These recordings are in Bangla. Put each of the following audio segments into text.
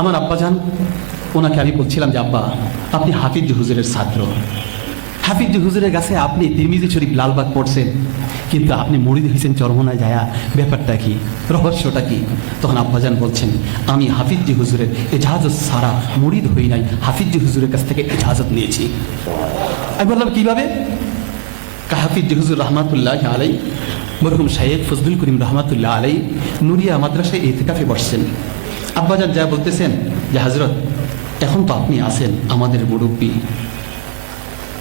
আমার আব্বাজান, ওনাকে আমি বলছিলাম যে আব্বা, আপনি হাফিজ হুজুরের ছাত্র, হাফিজ হুজুরের কাছে আপনি তিরমিজি শরীফ লালবাগ পড়ছেন, কিন্তু আপনি মুরিদ হয়েছেন চরমনায় যায়া, ব্যাপারটা কি, রহস্যটা কি? তখন আব্বাজান বলছেন, আমি হাফিজ হুজুরের এজাজত সারা মুরিদ হই নাই, হাফিজ হুজুরের কাছ থেকে এজাজত নিয়েছি। আমি বললাম কিভাবে? হাফিজ হুজুর রহমাতুল্লাহ আলাই, মরহুম শাইখ ফজলুল করিম রহমাতুল্লাহ আলাই নুরিয়া মাদ্রাসায় ইতিকাফে বসছেন। আব্বাজান যা বলতেছেন যে হজরত, এখন তো আপনি আছেন আমাদের মুরব্বী,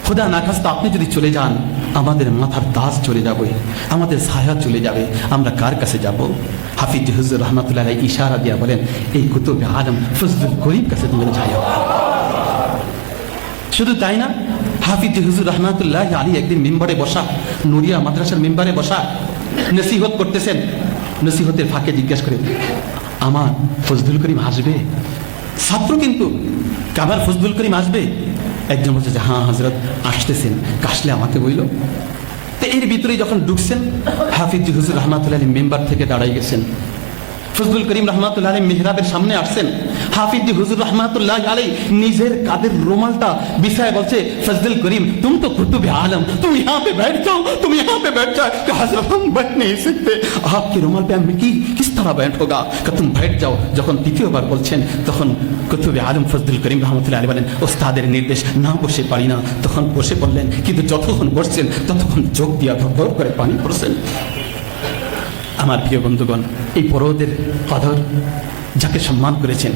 খোদা না খাস্তা আপনি যদি চলে যান আমাদের মাথার তাজ চলে যাবে, আমাদের ছায়া চলে যাবে, আমরা কার কাছে যাব? হাফিজ হুজুর রহমাতুল্লাহ আলাই ইশারা দিয়া বলেন, এই কুতুবে আলম ফজলুল করিম কাছে তুমি যাই। শুধু তাই না, হাফিজ হুজুর রহমাতুল্লাহ আলী একদিন মেম্বারে বসা, নুরিয়া মাদ্রাসার মেম্বারে বসা, নসিহত করতেছেন। নসিহতের ফাঁকে জিজ্ঞাসা করে, আমার ফজলুল করিম আসবে? ছাত্র কিন্তু, কাবার ফজলুল করিম আসবে? একজন বলছে যে হ্যাঁ হজরত আসতেছেন, কাশলে আমাকে বইল। তো এর ভিতরে যখন ঢুকছেন, হাফিজ হুজুর রহমাতুল্লাহ আলী মেম্বার থেকে দাঁড়াই গেছেন। ফজলুল করিম রহমাতুল্লাহ আলী মেহরাবের সামনে আসছেন। হাফিজ হুজুর রহমাতুল্লাহ আলী নিজের কাদের রুমালটা বিছায় বলছে, ফজলুল করিম तुम तो कुतुब आलम, तुम यहाँ पे बैठ जाओ, तुम यहाँ पे बैठ जाओ। हजरत हम बैठ नहीं सकते, आपके रुमाल पे আমি কি किस तरह बैठ होगा, तुम बैठ जाओ। যখন দ্বিতীয়বার বলছেন, তখন কুতুবে আলম ফজলুল করিম রহমাতুল্লাহ আলী বলেন, ওস্তাদের নির্দেশ না বসে পারি না। তখন বসে পড়লেন, কিন্তু যতক্ষণ বসছেন ততক্ষণ চোখ দিয়া ধর করে পানি পড়ছেন। আমার প্রিয় বন্ধুগণ, এই পরদের কদর যাকে সম্মান করেছেন